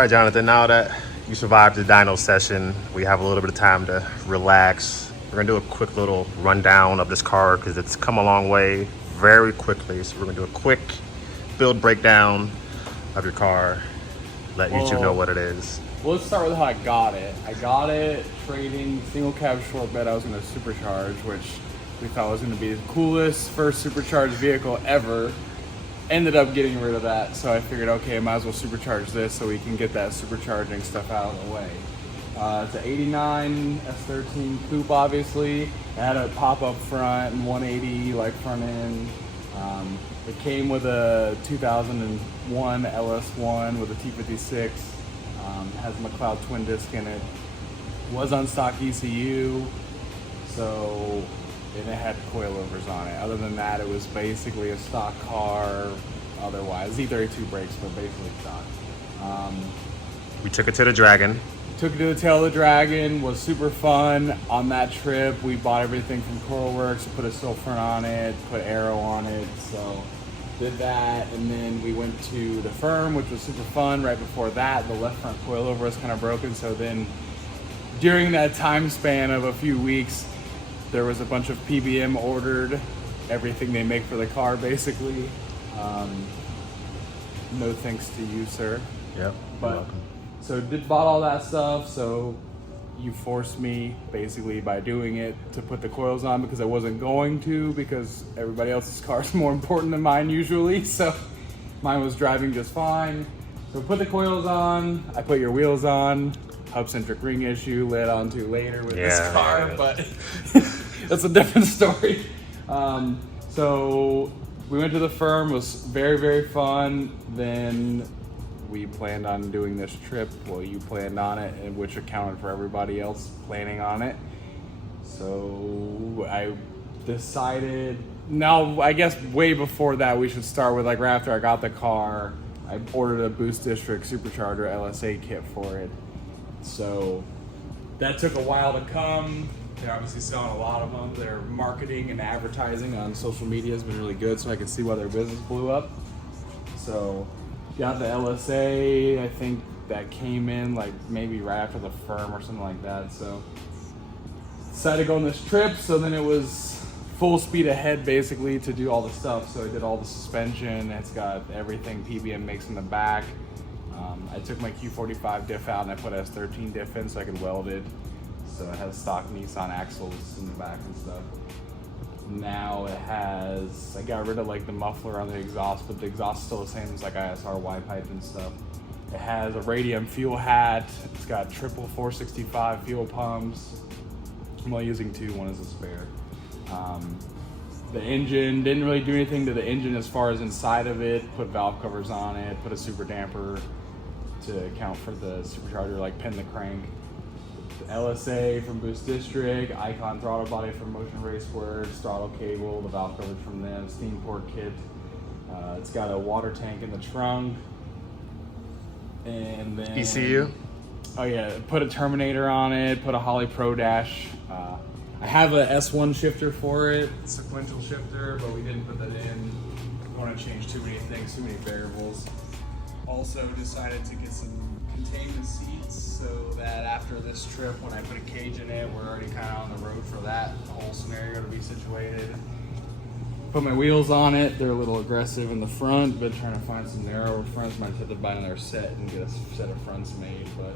right, Jonathan, now that you survived the dyno session, we have a little bit of time to relax. We're gonna do a quick little rundown of this car because it's come a long way very quickly. So we're gonna do a quick build breakdown of your car, let you two know what it is. Well, let's start with how I got it. I got it trading single cab short bed. I was going to Supercharge, which we thought was going to be the coolest first Supercharged vehicle ever. Ended up getting rid of that, so I figured, okay, I might as well Supercharge this so we can get that supercharging stuff out of the way. It's an 89 S13 coupe, obviously. It had a pop-up front and 180 like front end. It came with a 2001 LS1 with a T56. Has a McLeod twin disc in it. Was on stock ECU, and it had coilovers on it. Other than that, it was basically a stock car. Otherwise, Z32 brakes, but basically stock. We took it to the Dragon. Took it to the tail of the Dragon. Was super fun on that trip. We bought everything from Coralworks, put a sill front on it, put aero on it. So did that, and then we went to the firm, which was super fun. Right before that, the left front coilover was kind of broken. So then, during that time span of a few weeks, there was a bunch of PBM ordered, everything they make for the car, basically. No thanks to you, sir. Yep. But so bought all that stuff. So you forced me, basically, by doing it, to put the coils on because I wasn't going to, because everybody else's car is more important than mine usually. So mine was driving just fine. So put the coils on. I put your wheels on. Hub-centric ring issue led on to later with this car, but that's a different story. So we went to the firm. It was very, very fun. Then we planned on doing this trip. Well, you planned on it, which accounted for everybody else planning on it. So I decided, now I guess way before that, we should start with, like, right after I got the car, I ordered a Boost District Supercharger LS8 kit for it. So that took a while to come. They're obviously selling a lot of them. Their marketing and advertising on social media has been really good, so I could see why their business blew up. So got the LSA, I think that came in like maybe right after the firm or something like that. So decided to go on this trip. So then it was full speed ahead basically to do all the stuff. So I did all the suspension. It's got everything PBM makes in the back. I took my Q45 diff out and I put S13 diff in so I could weld it. So it has stock Nissan axles in the back and stuff. Now it has, I got rid of like the muffler on the exhaust, but the exhaust is still the same as like ISR Y pipe and stuff. It has a radium fuel hat. It's got triple 465 fuel pumps. I'm only using two, one is a spare. The engine, didn't really do anything to the engine as far as inside of it. Put valve covers on it, put a super damper to account for the supercharger, like pin the crank. The LSA from Boost District, Icon throttle body from Motion Raceworks, throttle cable, the valve coverage from them, steam port kit. It's got a water tank in the trunk. And then ECU? Oh yeah, put a Terminator on it, put a Holly Pro Dash. I have a S1 shifter for it, sequential shifter, but we didn't put that in. I want to change too many things, too many variables. Also decided to get some containment seats so that after this trip, when I put a cage in it, we're already kind of on the road for that whole scenario to be situated. Put my wheels on it. They're a little aggressive in the front, but trying to find some narrower fronts. Might have to buy another set and get a set of fronts made, but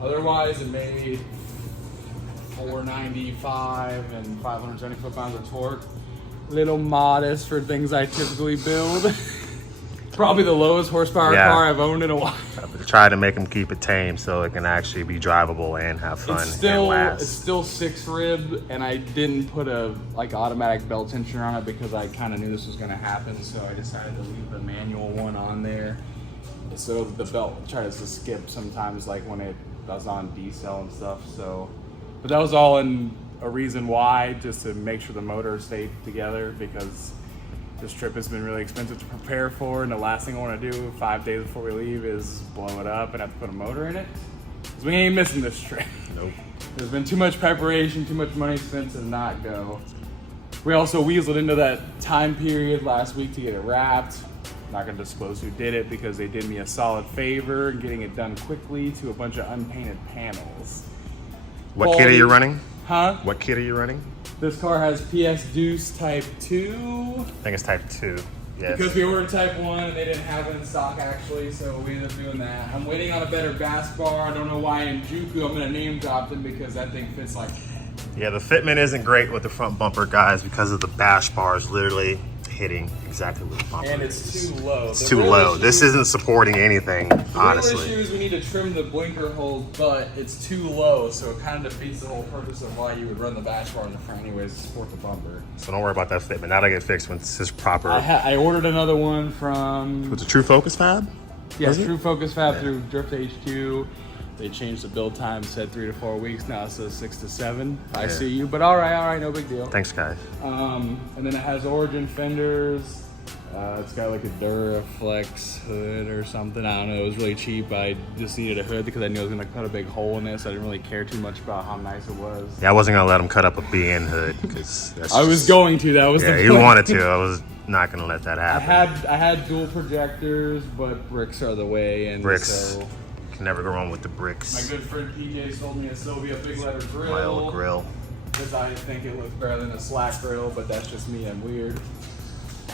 otherwise it made 495 and 570 foot-pounds of torque. Little modest for things I typically build. Probably the lowest horsepower car I've owned in a while. Try to make them keep it tame so it can actually be drivable and have fun and last. It's still 6 rib, and I didn't put a automatic belt tensioner on it because I kind of knew this was going to happen. So I decided to leave the manual one on there, so the belt tries to skip sometimes, like when it was on decel and stuff. So, but that was all in a reason why, just to make sure the motor stayed together, because this trip has been really expensive to prepare for, and the last thing I want to do 5 days before we leave is blow it up and have to put a motor in it. Because we ain't missing this trip. Nope. There's been too much preparation, too much money spent to not go. We also weaseled into that time period last week to get it wrapped. Not gonna disclose who did it because they did me a solid favor getting it done quickly to a bunch of unpainted panels. What kit are you running? Huh? What kit are you running? This car has PS Deuce Type 2. I think it's Type 2. Yes. Because we ordered Type 1 and they didn't have it in stock actually, so we ended up doing that. I'm waiting on a better bass bar. I don't know why in Juku I'm gonna name drop them because that thing fits like... Yeah, the fitment isn't great with the front bumper, guys, because of the bash bars literally hitting exactly where the bumper And it's too low. It's too low. This isn't supporting anything, honestly. The real issue is we need to trim the blinker holes, but it's too low, so it kind of defeats the whole purpose of why you would run the bash bar in the front anyways to support the bumper. So don't worry about that fitment. That'll get fixed when it's just proper. I ordered another one from... With the True Focus Fab? Yeah, True Focus Fab through Drift HQ. They changed the build time, said 3 to 4 weeks. Now it says 6 to 7. I see you, but all right, no big deal. Thanks, guys. And then it has Origin fenders. It's got like a Duraflex hood or something. I don't know. It was really cheap. I just needed a hood because I knew I was gonna cut a big hole in this. I didn't really care too much about how nice it was. Yeah, I wasn't gonna let him cut up a BN hood because I was going to. That was the you wanted to. I was not gonna let that happen. I had dual projectors, but bricks are the way. And bricks. So Can never go wrong with the bricks. my good friend PJ sold me a Soviet big letter grill. My old grill. Because I think it looks better than a slack grill, but that's just me. I'm weird.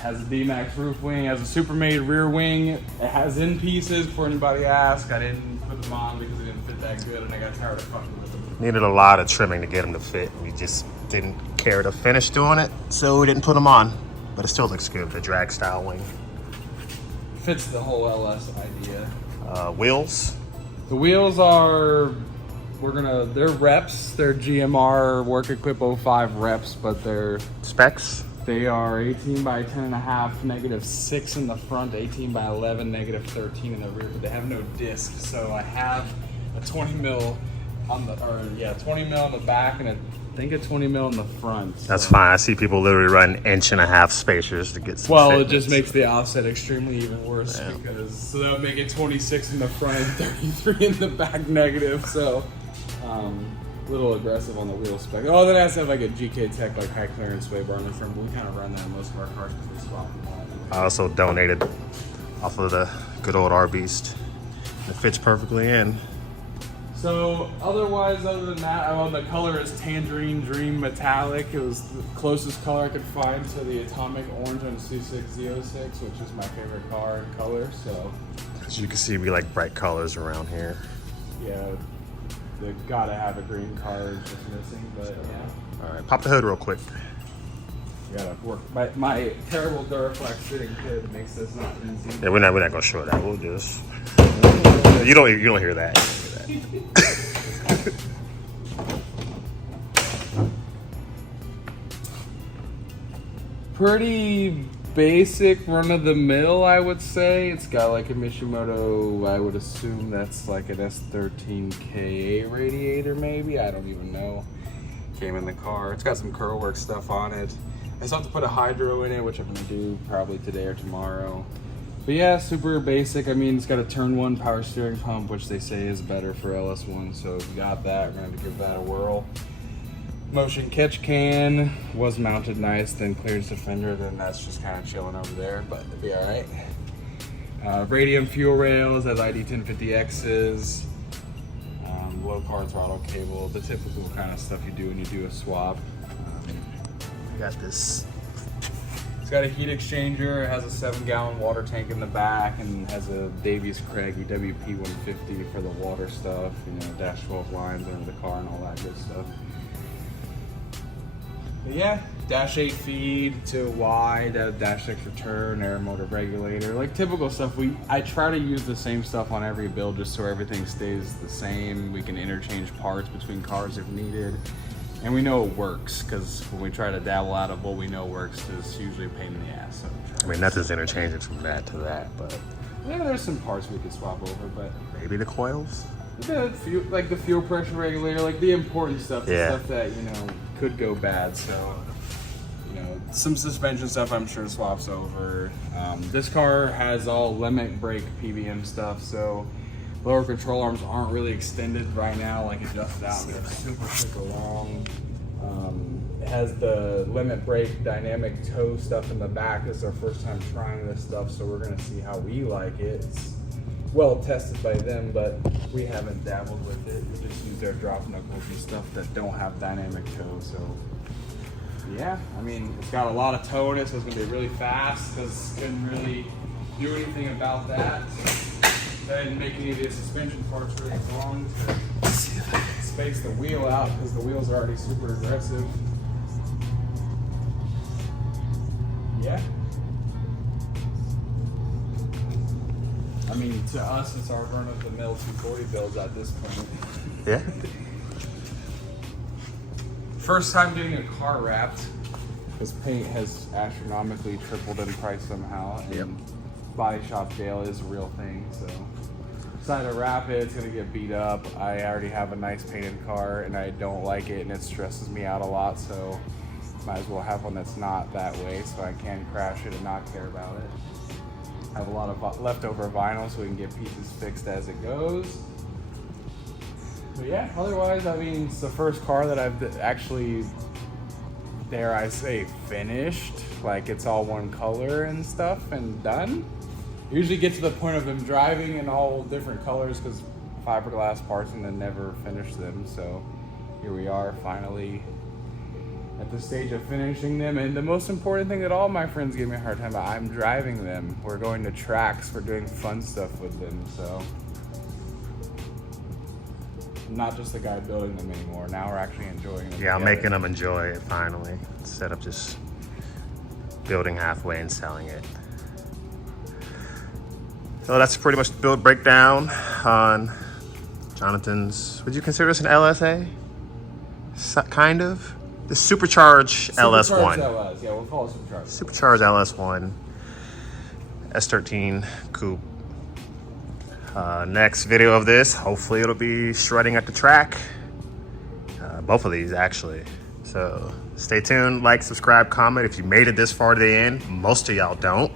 Has a D-Max roof wing, has a super made rear wing. It has in pieces for anybody asks. I didn't put them on because it didn't fit that good and I got tired of fucking with them. Needed a lot of trimming to get them to fit. We just didn't care to finish doing it, so we didn't put them on. But it still looks good, the drag style wing. Fits the whole LS idea. Wheels. The wheels are, they're reps. They're GMR Work Equip 05 reps, but Specs. They are 18 by 10.5, -6 in the front, 18 by 11, -13 in the rear, but they have no disc. So I have a 20 mil on the, 20 mil on the back and I think a 20 mil in the front. That's fine. I see people literally run 1.5" spacers to get some Well, fitment. it just makes the offset extremely even worse because, so that would make it 26 in the front and 33 in the back negative. So, a little aggressive on the wheel spec. Oh, then it has to have like a GK Tech, like high clearance sway bar in the front. We kind of run that in most of our cars because we swap them out. I also donated off of the good old R-Beast. It fits perfectly in. So other than that, the color is Tangerine Dream Metallic. It was the closest color I could find to the Atomic Orange on C6Z06, which is my favorite car and color. So, As you can see, we like bright colors around here. yeah, they gotta have a green car is just missing, but yeah. All right, pop the hood real quick. Gotta work. My terrible Duraflex fitting kit makes this not easy. Yeah, we're not gonna show that. We'll just you don't hear that. Pretty basic run of the mill, I would say. It's got like a Mishimoto, I would assume that's like an S13 KA radiator maybe, I don't even know. Came in the car. It's got some curl work stuff on it. I still have to put a hydro in it, which I'm gonna do probably today or tomorrow. But yeah, super basic. I mean, it's got a turn 1 power steering pump, which they say is better for LS1, so we got that. We're gonna have to give that a whirl. Motion catch can was mounted nice, then clearance defender, then that's just kind of chilling over there, but it'll be all right. Radium fuel rails, has ID 1050Xs, low power throttle cable, the typical kind of stuff you do when you do a swap. We got this. It's got a heat exchanger, it has a 7-gallon water tank in the back, and has a Davies Craig WP 150 for the water stuff, you know, dash 12 lines under the car and all that good stuff. But yeah, dash 8 feed to wide, dash 6 return, air motor regulator, like typical stuff. I try to use the same stuff on every build just so everything stays the same. We can interchange parts between cars if needed. And we know it works, because when we try to dabble out of what we know works, it's usually a pain in the ass. So I mean, nothing's interchanging from that to that, but yeah, there's some parts we could swap over, but maybe the coils. the fuel pressure regulator, like the important stuff, the stuff that, you know, could go bad. So, you know, some suspension stuff I'm sure swaps over. This car has all Lemec brake PVM stuff, so lower control arms aren't really extended right now, like adjusted out. They're super long. It has the limit brake dynamic toe stuff in the back. This is our first time trying this stuff, so we're gonna see how we like it. It's well tested by them, but we haven't dabbled with it. We just use their drop knuckles and stuff that don't have dynamic toe. So yeah, I mean, it's got a lot of toe in it, so it's gonna be really fast because couldn't really do anything about that. I didn't make any of the suspension parts really long to space the wheel out because the wheels are already super aggressive. Yeah. I mean, to us, it's our run-of-the-mill 240 builds at this point. Yeah. First time doing a car wrapped, because paint has astronomically tripled in price somehow, and Yep. body shop jail is a real thing, so decided to wrap it. It's gonna get beat up. I already have a nice painted car, and I don't like it, and it stresses me out a lot, so might as well have one that's not that way, so I can crash it and not care about it. Have a lot of leftover vinyl so we can get pieces fixed as it goes. But yeah, otherwise, I mean, it's the first car that I've actually, dare I say, finished. Like, it's all one color and stuff and done. Usually get to the point of them driving in all different colors because fiberglass parts and then never finish them. So here we are finally at the stage of finishing them. And the most important thing that all my friends give me a hard time about, I'm driving them. We're going to tracks, we're doing fun stuff with them. So I'm not just the guy building them anymore. Now we're actually enjoying them. Yeah, I'm together. making them enjoy it finally, instead of just building halfway and selling it. So that's pretty much the build breakdown on Jonathan's, would you consider this an LSA? Kind of? The Supercharged LS1. LS. Yeah, we'll call it Supercharged. Supercharged LS1 S13 coupe. Next video of this, hopefully it'll be shredding at the track. Both of these actually. So stay tuned, like, subscribe, comment. If you made it this far to the end, most of y'all don't.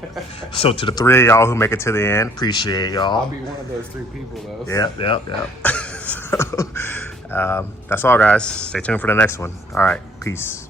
So to the 3 of y'all who make it to the end, appreciate y'all. I'll be one of those 3 people though. Yep. So, that's all guys. Stay tuned for the next one. All right, peace.